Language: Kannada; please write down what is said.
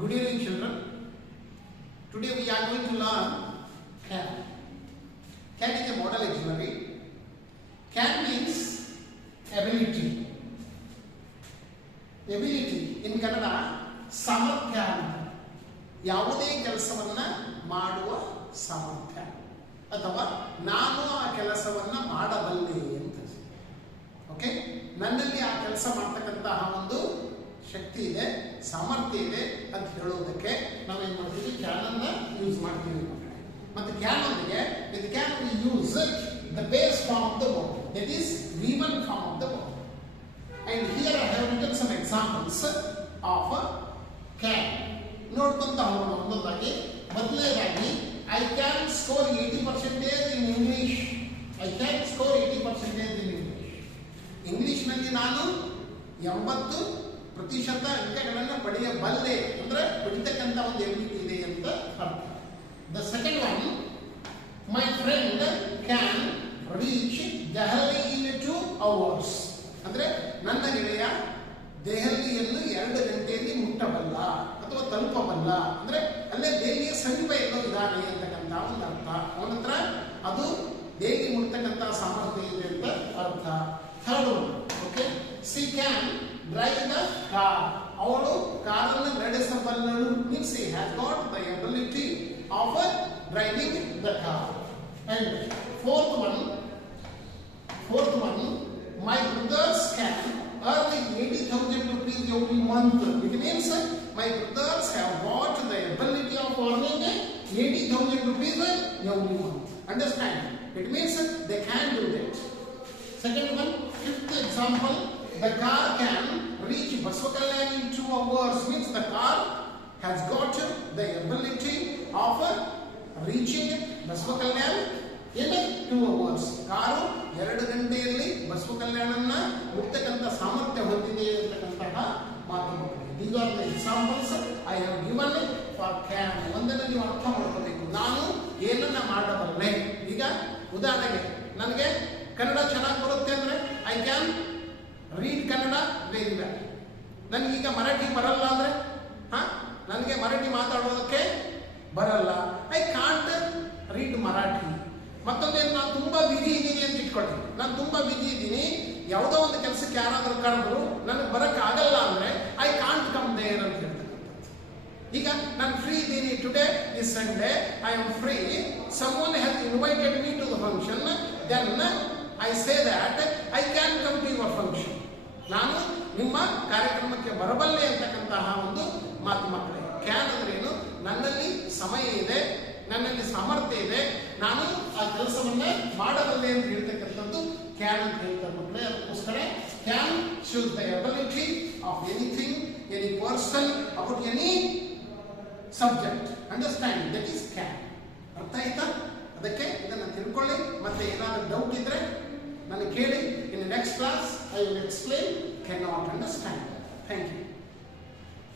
Good evening, children. Today we are going to learn can. Can is a model auxiliary. Can means ability. Ability in Kannada ಸಾಮರ್ಥ್ಯ ಅಂತ. ಯಾವುದೇ ಕೆಲಸವನ್ನ ಮಾಡುವ ಸಾಮರ್ಥ್ಯ ಅಥವಾ ನಾನು ಆ ಕೆಲಸವನ್ನ ಮಾಡಬಲ್ಲೆ ಅಂತ. ಓಕೆ, ನನ್ನಲ್ಲಿ ಆ ಕೆಲಸ ಮಾಡ್ತಕ್ಕಂತಹ ಒಂದು ಶಕ್ತಿ ಇದೆ, ಸಾಮರ್ಥ್ಯ ಇದೆ ಅಂತ ಹೇಳೋದಕ್ಕೆ ನಾವೇನ್ ಮಾಡ್ತೀವಿ, ಕ್ಯಾನ್ ಅನ್ನ ಯೂಸ್ ಮಾಡ್ತೀವಿ. ಮತ್ತೆ ಕ್ಯಾನ್ ಒಂದಿಗೆ with can we use the base form of the word, that is V1 form of the word. And here I have written some examples of can. ನೋಡ್ಕೊಂತ ಹೋಗೋಣ ಒಂದೊಂದಾಗಿ. ಮೊದಲನೇದಾಗಿ I can score 80% in English. I can score 80% in English. ಇಂಗ್ಲಿಷ್ನಲ್ಲಿ ನಾನು 80% ಅಂಕಗಳನ್ನು ಪಡೆಯಬಲ್ಲೆ ಅಂದ್ರೆ ಪಡಿತಕ್ಕಂಥ ಒಂದು ಎಬಿಲಿಟಿ ಇದೆ ಅಂತ ಅರ್ಥ. The second one, my friend can reach Delhi in 2 hours. ಅಂದ್ರೆ ನನ್ನ ಗೆಳೆಯ ದೆಹಲಿಯನ್ನು 2 ಗಂಟೆಯಲ್ಲಿ ಮುಟ್ಟಬಲ್ಲ ಅಥವಾ ತಲುಪಬಲ್ಲ. ಅಂದ್ರೆ ಅಲ್ಲೇ ದೆಹಲಿಯ ಸಮೀಪ ಎಲ್ಲೋ ಇದ್ದಾನೆ ಅಂತಕ್ಕಂಥ ಒಂದು ಅರ್ಥ. ಅವನ ಹತ್ರ ಅದು ದೆಹಲಿ ಮುಟ್ಟತಕ್ಕಂಥ ಸಾಮರ್ಥ್ಯ ಇದೆ ಅಂತ ಅರ್ಥ. Third one, okay, she can drive the car. ಅವಳು ಕಾರನ್ನು ನಡೆಸಬಲ್ಲಳು. Means he has got the ability of driving the car. And fourth one, my brothers can earn 80,000 rupees every month. It means my brothers have got the ability of earning 80,000 rupees every month. Understand? It means they can do that. Second one, fifth example, the car can reach Basvakalyan in 2 hours. Means the car has got the ability of reaching Basvakalyan in 2 hours. Car 2 ಗಂಟೆಯಲ್ಲಿ ಬಸವ ಕಲ್ಯಾಣನ ಮುಟ್ಟತಕ್ಕಂಥ ಸಾಮರ್ಥ್ಯ ಹೊಂದಿದೆ ಅಂತಕ್ಕಂತಹ ಮಾತುಗಳು. These are the examples I have given for can. ಒಂದನ್ನು ನೀವು ಅರ್ಥ ಮಾಡ್ಕೋಬೇಕು, ನಾನು ಏನನ್ನ ಮಾಡಬಲ್ಲೆ. ಈಗ ಉದಾಹರಣೆಗೆ ನನಗೆ ಕನ್ನಡ ಚೆನ್ನಾಗಿ ಬರುತ್ತೆ ಅಂದ್ರೆ I can read Kannada very well. ನನಗೀಗ ಮರಾಠಿ ಬರಲ್ಲ ಅಂದ್ರೆ ನನಗೆ ಮರಾಠಿ ಮಾತಾಡೋದಕ್ಕೆ ಬರಲ್ಲ. I can't read Marathi. ಮತ್ತೊಂದೇನು, ನಾನು ತುಂಬಾ ಬಿಜಿ ಇದ್ದೀನಿ ಅಂತ ಇಟ್ಕೊಳ್ಳಿ. ನಾನು ತುಂಬಾ ಬಿಜಿ ಇದ್ದೀನಿ, ಯಾವುದೋ ಒಂದು ಕೆಲಸಕ್ಕೆ ಯಾರಾದರೂ ಕರೆದ್ರು ನನಗೆ ಬರಕ್ಕೆ ಆಗಲ್ಲ ಅಂದ್ರೆ ಐ ಕಾಂಟ್ ಕಮ್ ದೇರ್ ಅಂತ ಹೇಳ್ತಕ್ಕಂಥದ್ದು. ಈಗ ನಾನು ಫ್ರೀ ಇದ್ದೀನಿ, today is Sunday, I am free, someone has invited me to the function, then I say that I can come to your function. ನಾನು ನಿಮ್ಮ ಕಾರ್ಯಕ್ರಮಕ್ಕೆ ಬರಬಲ್ಲೆ ಅಂತಕ್ಕಂತಹ ಒಂದು ಮಾತು ಮಕ್ಕಳೇ. ಕ್ಯಾನ್ ಅಂದ್ರೆ ಏನು, ನನ್ನಲ್ಲಿ ಸಮಯ ಇದೆ, ನನ್ನಲ್ಲಿ ಸಾಮರ್ಥ್ಯ ಇದೆ, ನಾನು ಆ ಕೆಲಸವನ್ನ ಮಾಡಬಲ್ಲೆ ಅಂತ ಹೇಳ್ತಕ್ಕಂಥದ್ದು ಕ್ಯಾನ್ ಅಂತ ಹೇಳ್ತಾರೆ ಮಕ್ಕಳೇ. ಅದಕ್ಕೋಸ್ಕರ can shows the ability of anything, any person, about any subject. Understand? That is can. ಅರ್ಥ ಆಯ್ತಾ? ಅದಕ್ಕೆ ಇದನ್ನ ತಿಳ್ಕೊಳ್ಳಿ. ಮತ್ತೆ ಏನಾದರೂ ಡೌಟ್ ಇದ್ರೆ ನನಗೆ ಕೇಳಿ. In next class I will explain can not understand. Thank you.